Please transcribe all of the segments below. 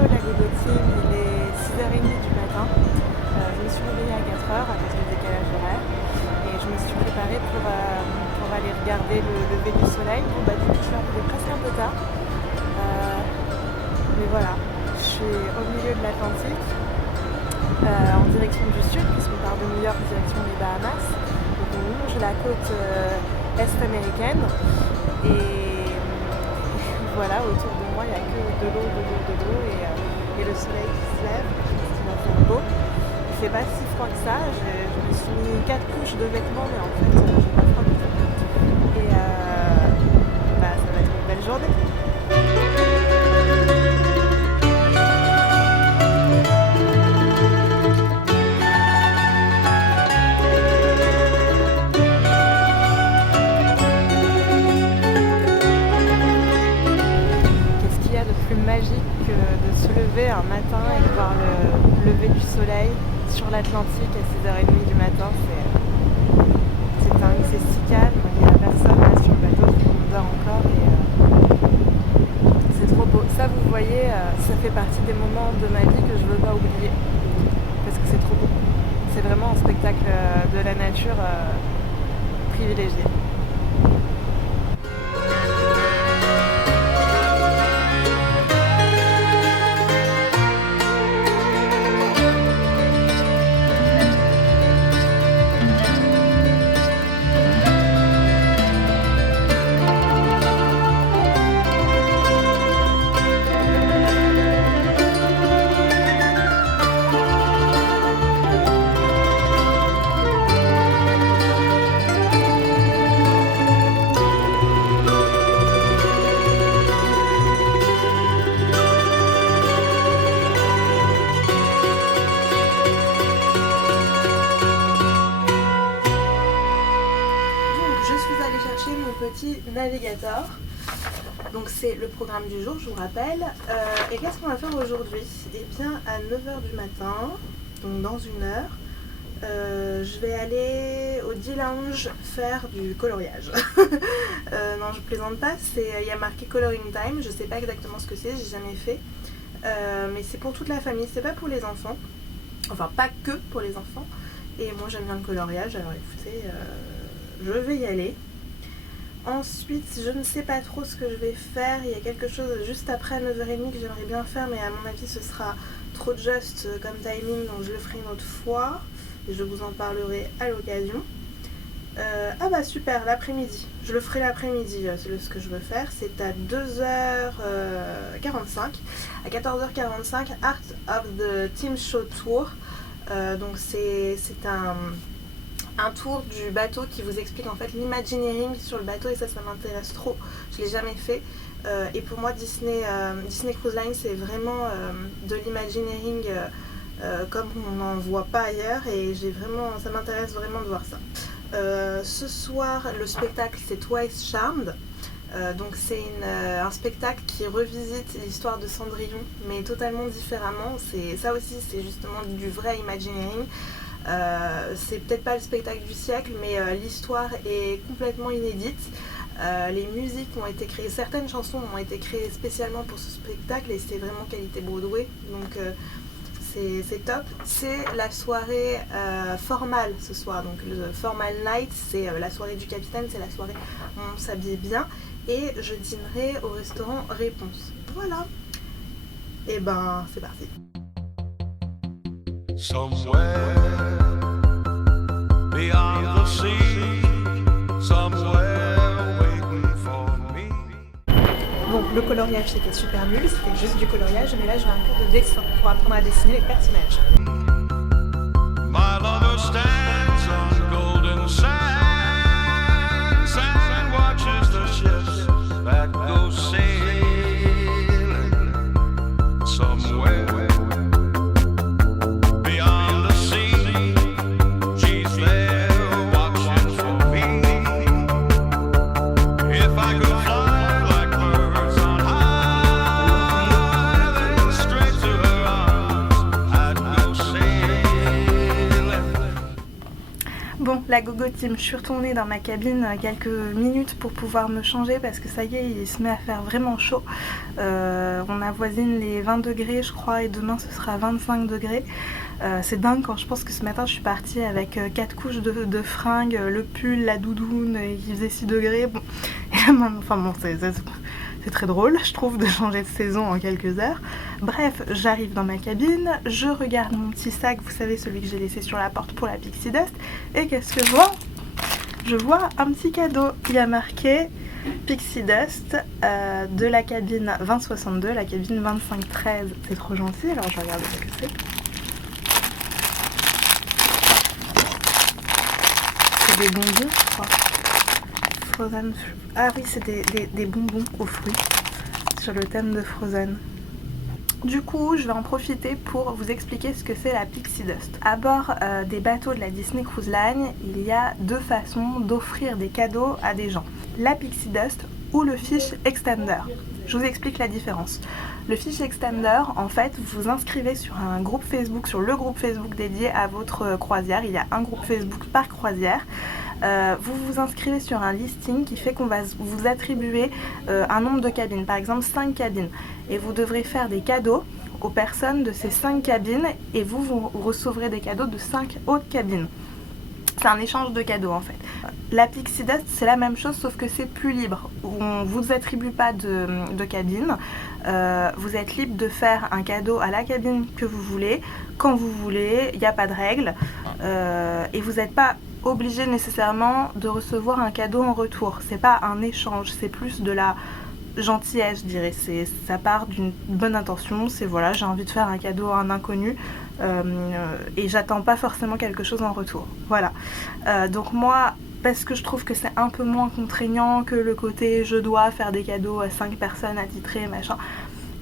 la Gogo Team, il est 6h30 du matin. Je me suis réveillée à 4h à cause du décalage horaire et je me suis préparée pour aller regarder le lever du soleil. Bon, du coup, je suis arrivée presque un peu tard. Mais voilà, je suis au milieu de l'Atlantique, en direction du sud, puisqu'on part de New York direction les Bahamas. Donc on longe la côte est américaine et voilà, autour de moi il n'y a que de l'eau et le soleil qui se lève, ce qui va faire beau. Il fait pas si froid que ça, je me suis mis 4 couches de vêtements mais en fait j'ai pas froid du tout. Et ça va être une belle journée. Magique que de se lever un matin et de voir le lever du soleil sur l'Atlantique à 6h30 du matin, c'est dingue, c'est si calme, il n'y a personne là sur le bateau, tout le monde dort encore et c'est trop beau. Ça vous voyez, ça fait partie des moments de ma vie que je ne veux pas oublier parce que c'est trop beau. C'est vraiment un spectacle de la nature privilégié. Petit navigateur, donc c'est le programme du jour, je vous rappelle. Et qu'est-ce qu'on va faire aujourd'hui? Eh bien à 9h du matin, donc dans une heure, je vais aller au D-Lounge faire du coloriage. Non, je plaisante pas, il y a marqué Coloring Time, je sais pas exactement ce que c'est, j'ai jamais fait, mais c'est pour toute la famille, c'est pas pour les enfants, enfin pas que pour les enfants, et moi j'aime bien le coloriage, alors écoutez, je vais y aller. Ensuite, je ne sais pas trop ce que je vais faire, il y a quelque chose juste après 9h30 que j'aimerais bien faire, mais à mon avis ce sera trop juste comme timing, donc je le ferai une autre fois, et je vous en parlerai à l'occasion. Super, l'après-midi, je le ferai l'après-midi, c'est ce que je veux faire, c'est à 2h45, à 14h45, Art of the Team Show Tour, donc c'est un tour du bateau qui vous explique en fait l'imagineering sur le bateau et ça m'intéresse trop, je l'ai jamais fait et pour moi Disney Cruise Line c'est vraiment de l'imagineering comme on n'en voit pas ailleurs et ça m'intéresse vraiment de voir ça. Ce soir le spectacle c'est Twice Charmed, donc c'est un spectacle qui revisite l'histoire de Cendrillon mais totalement différemment, ça aussi c'est justement du vrai imagineering. C'est peut-être pas le spectacle du siècle mais l'histoire est complètement inédite, les musiques ont été créées, certaines chansons ont été créées spécialement pour ce spectacle et c'est vraiment qualité Broadway, donc c'est top. C'est la soirée formale ce soir, donc le formal night c'est la soirée du capitaine, c'est la soirée où on s'habille bien et je dînerai au restaurant Réponse. Voilà, et ben c'est parti. Somewhere beyond the sea, somewhere waiting for me. Donc le coloriage c'était super nul, c'était juste du coloriage, mais là je vais à un cours de dessin pour apprendre à dessiner les personnages. My lover stands on golden sands and watches the ships that go sailing somewhere. Gogo Team. Je suis retournée dans ma cabine quelques minutes pour pouvoir me changer parce que ça y est, il se met à faire vraiment chaud. On avoisine les 20 degrés je crois et demain ce sera 25 degrés. C'est dingue quand je pense que ce matin je suis partie avec 4 couches de fringues, le pull, la doudoune, et il faisait 6 degrés. Bon, et là, enfin bon, c'est très drôle, je trouve, de changer de saison en quelques heures. Bref, j'arrive dans ma cabine, je regarde mon petit sac, vous savez, celui que j'ai laissé sur la porte pour la Pixie Dust, et qu'est-ce que je vois? Je vois un petit cadeau. Il y a marqué Pixie Dust de la cabine 2062, la cabine 2513. C'est trop gentil, alors je vais regarder ce que c'est. C'est des bonbons, je crois. Frozen. Ah oui, c'est des bonbons aux fruits sur le thème de Frozen. Du coup, je vais en profiter pour vous expliquer ce que c'est la Pixie Dust. À bord des bateaux de la Disney Cruise Line, il y a deux façons d'offrir des cadeaux à des gens. La Pixie Dust ou le Fish Extender. Je vous explique la différence. Le Fish Extender, en fait, vous vous inscrivez sur un groupe Facebook, sur le groupe Facebook dédié à votre croisière. Il y a un groupe Facebook par croisière. Vous vous inscrivez sur un listing qui fait qu'on va vous attribuer un nombre de cabines, par exemple 5 cabines. Et vous devrez faire des cadeaux aux personnes de ces 5 cabines et vous recevrez des cadeaux de 5 autres cabines. C'est un échange de cadeaux en fait. La Pixie Dust, c'est la même chose sauf que c'est plus libre. On ne vous attribue pas de cabine. Vous êtes libre de faire un cadeau à la cabine que vous voulez, quand vous voulez, il n'y a pas de règle. Et vous n'êtes pas obligé nécessairement de recevoir un cadeau en retour. C'est pas un échange, c'est plus de la gentillesse, je dirais. Ça part d'une bonne intention. C'est voilà, j'ai envie de faire un cadeau à un inconnu et j'attends pas forcément quelque chose en retour. Voilà. Donc moi, parce que je trouve que c'est un peu moins contraignant que le côté je dois faire des cadeaux à 5 personnes attitrées, machin.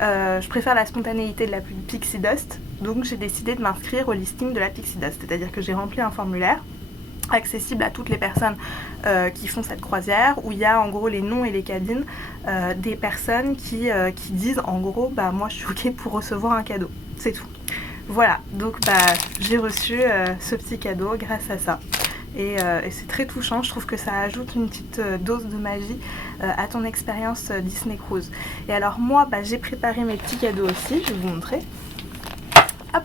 Je préfère la spontanéité de la Pixie Dust. Donc j'ai décidé de m'inscrire au listing de la Pixie Dust. C'est-à-dire que j'ai rempli un formulaire accessible à toutes les personnes qui font cette croisière, où il y a en gros les noms et les cabines des personnes qui disent en gros bah moi je suis ok pour recevoir un cadeau, c'est tout. Voilà, donc bah j'ai reçu ce petit cadeau grâce à ça et c'est très touchant. Je trouve que ça ajoute une petite dose de magie à ton expérience Disney Cruise. Et alors moi bah, j'ai préparé mes petits cadeaux aussi, je vais vous montrer. Hop.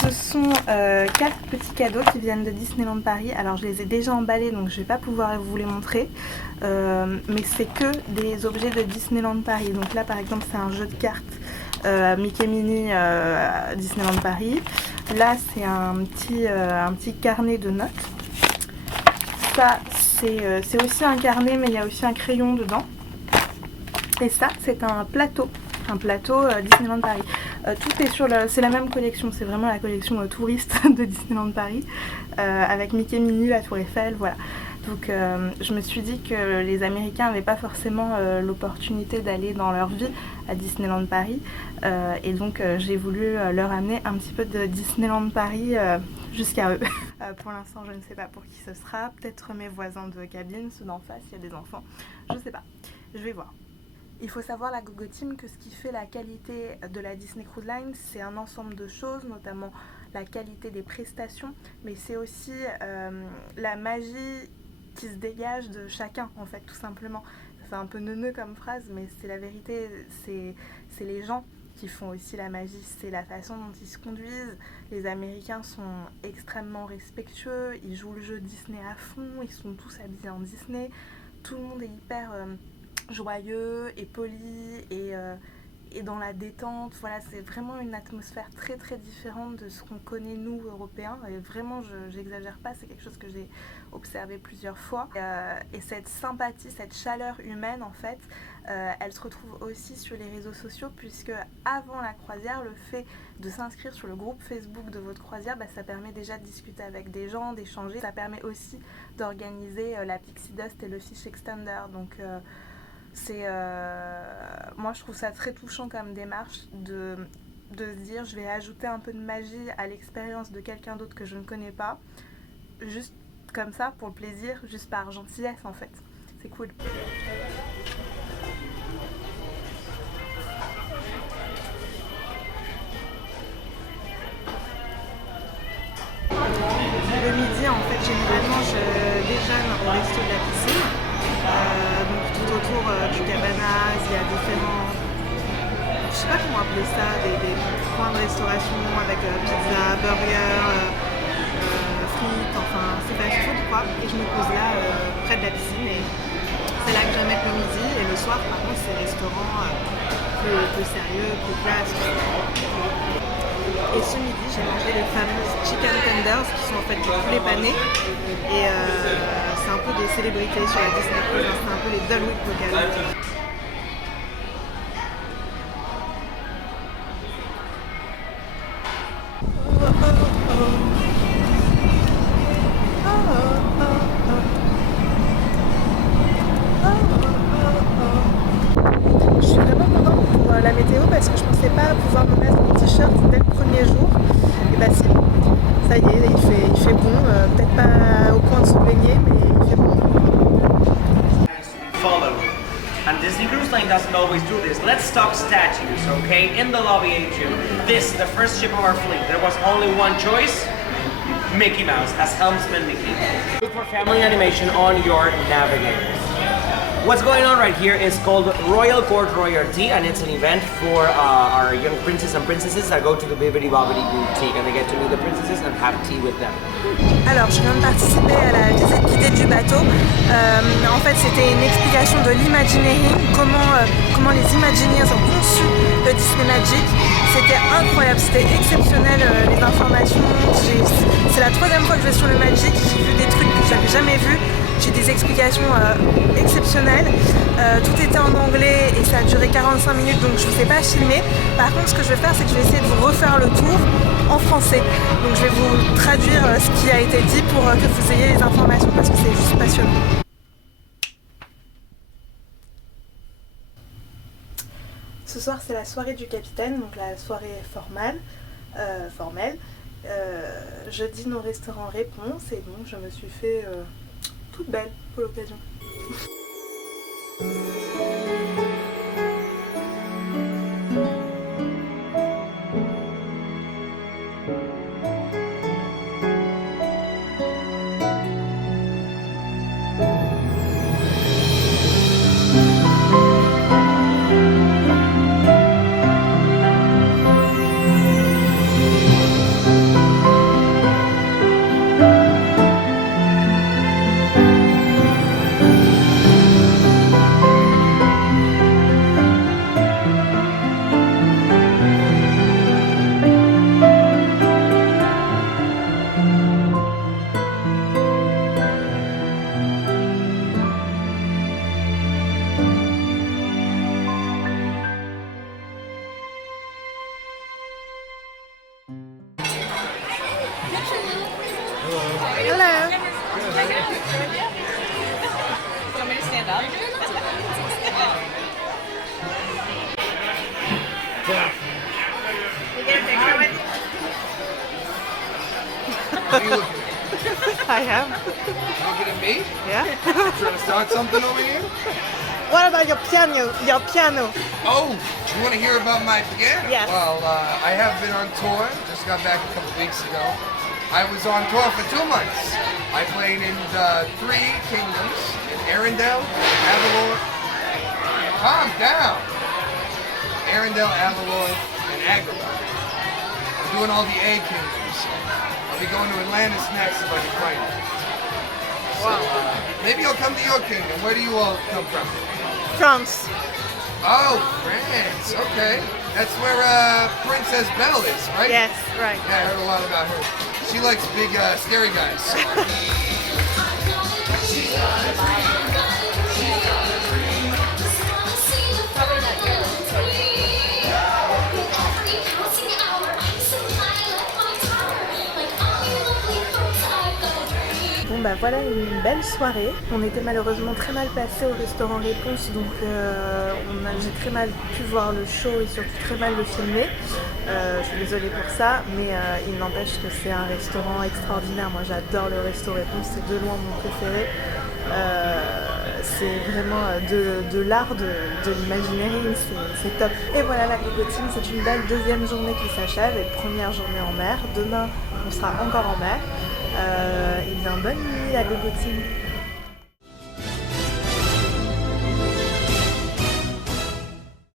Ce sont 4 petits cadeaux qui viennent de Disneyland Paris. Alors je les ai déjà emballés donc je vais pas pouvoir vous les montrer. Mais c'est que des objets de Disneyland Paris. Donc là par exemple c'est un jeu de cartes Mickey Minnie Disneyland Paris. Là c'est un petit carnet de notes. Ça c'est aussi un carnet mais il y a aussi un crayon dedans. Et ça c'est un plateau Disneyland Paris. Tout est c'est la même collection, c'est vraiment la collection touriste de Disneyland Paris avec Mickey Minnie, la Tour Eiffel, voilà. Donc je me suis dit que les Américains n'avaient pas forcément l'opportunité d'aller dans leur vie à Disneyland Paris et donc j'ai voulu leur amener un petit peu de Disneyland Paris jusqu'à eux. Pour l'instant je ne sais pas pour qui ce sera, peut-être mes voisins de cabine, ceux d'en face, il y a des enfants, je sais pas, je vais voir. Il faut savoir, la Gogo Team, que ce qui fait la qualité de la Disney Cruise Line, c'est un ensemble de choses, notamment la qualité des prestations, mais c'est aussi la magie qui se dégage de chacun, en fait, tout simplement. Ça fait un peu neuneux comme phrase, mais c'est la vérité, c'est les gens qui font aussi la magie, c'est la façon dont ils se conduisent. Les Américains sont extrêmement respectueux, ils jouent le jeu Disney à fond, ils sont tous habillés en Disney, tout le monde est hyper joyeux et poli et dans la détente. Voilà, c'est vraiment une atmosphère très très différente de ce qu'on connaît nous Européens, et vraiment j'exagère pas, c'est quelque chose que j'ai observé plusieurs fois et cette sympathie, cette chaleur humaine en fait, elle se retrouve aussi sur les réseaux sociaux, puisque avant la croisière, le fait de s'inscrire sur le groupe Facebook de votre croisière, bah, ça permet déjà de discuter avec des gens, d'échanger, ça permet aussi d'organiser la Pixie Dust et le Fish Extender. Donc moi je trouve ça très touchant comme démarche de se dire je vais ajouter un peu de magie à l'expérience de quelqu'un d'autre que je ne connais pas, juste comme ça pour le plaisir, juste par gentillesse en fait. C'est cool. Le midi en fait généralement je déjeune au resto de la piscine. Donc tout autour du cabanas, il y a différents, je sais pas comment appeler ça, des points de restauration avec pizza, burger, frites, enfin c'est fast food quoi. Et je me pose là près de la piscine et c'est là que je vais mettre le midi. Et le soir par contre c'est restaurant plus sérieux, plus classe. Et ce midi j'ai mangé les fameuses chicken tenders qui sont en fait des poulets panés. Et c'est un peu des célébrités sur la Disney Plus, c'est un peu les Dolwick locales. Je suis vraiment contente pour la météo parce que je pensais pas pouvoir me mettre mon t-shirt dès le premier jour. Et bah si, ça y est, il fait bon, peut-être pas au point de se baigner, mais il fait bon. Follow. And Disney Cruise Line doesn't always do this. Let's talk statues, okay? In the lobby A2, this, the first ship of our fleet, there was only one choice, Mickey Mouse, as helmsman Mickey. Look for family animation on your navigators. What's going on right here is called Royal Court Royalty, and it's an event for our young princes and princesses that go to the Bibbidi Bobbidi Boutique, and they get to meet the princesses and have tea with them. Alors, je viens de participer à la visite guidée du bateau. En fait, c'était une explication de l'Imagineering, comment les Imagineers ont conçu le Disney Magic. C'était incroyable, c'était exceptionnel les informations. C'est la troisième fois que je vais sur le Magic, j'ai vu des trucs que j'avais jamais vus. J'ai des explications exceptionnelles. Tout était en anglais et ça a duré 45 minutes, donc je ne vous ai pas filmé. Par contre, ce que je vais faire, c'est que je vais essayer de vous refaire le tour en français. Donc je vais vous traduire ce qui a été dit pour que vous ayez les informations parce que c'est juste passionnant. Ce soir, c'est la soirée du capitaine, donc la soirée formelle. Jeudi, nos restaurants réponse et donc je me suis fait toute belle pour l'occasion. Hello. Do you want me to stand up? You get a picture with I am. Looking at me? Yeah. Trying to start something over here? What about your piano? Oh, you want to hear about my piano? Yes. Well, I have been on tour. Just got back a couple weeks ago. I was on tour for 2 months. I played in the 3 kingdoms, in Arendelle, Avalor. Calm down. Arendelle, Avalor, and Agrabah. I'm doing all the A kingdoms. I'll be going to Atlantis next if I can find it. So, maybe I'll come to your kingdom. Where do you all come from? France. Oh, France. Okay. That's where Princess Belle is, right? Yes, right. Yeah, I heard a lot about her. She likes big, scary guys. Bon bah voilà une belle soirée. On était malheureusement très mal passé au restaurant Réponse, donc j'ai très mal pu voir le show et surtout très mal le filmer. Je suis désolée pour ça, mais il n'empêche que c'est un restaurant extraordinaire. Moi j'adore le resto Réponse, c'est de loin mon préféré. C'est vraiment de l'art de l'imagineering, c'est top. Et voilà la Gogotine, c'est une belle deuxième journée qui s'achève et première journée en mer. Demain on sera encore en mer. Il bien bonne nuit la bébotine.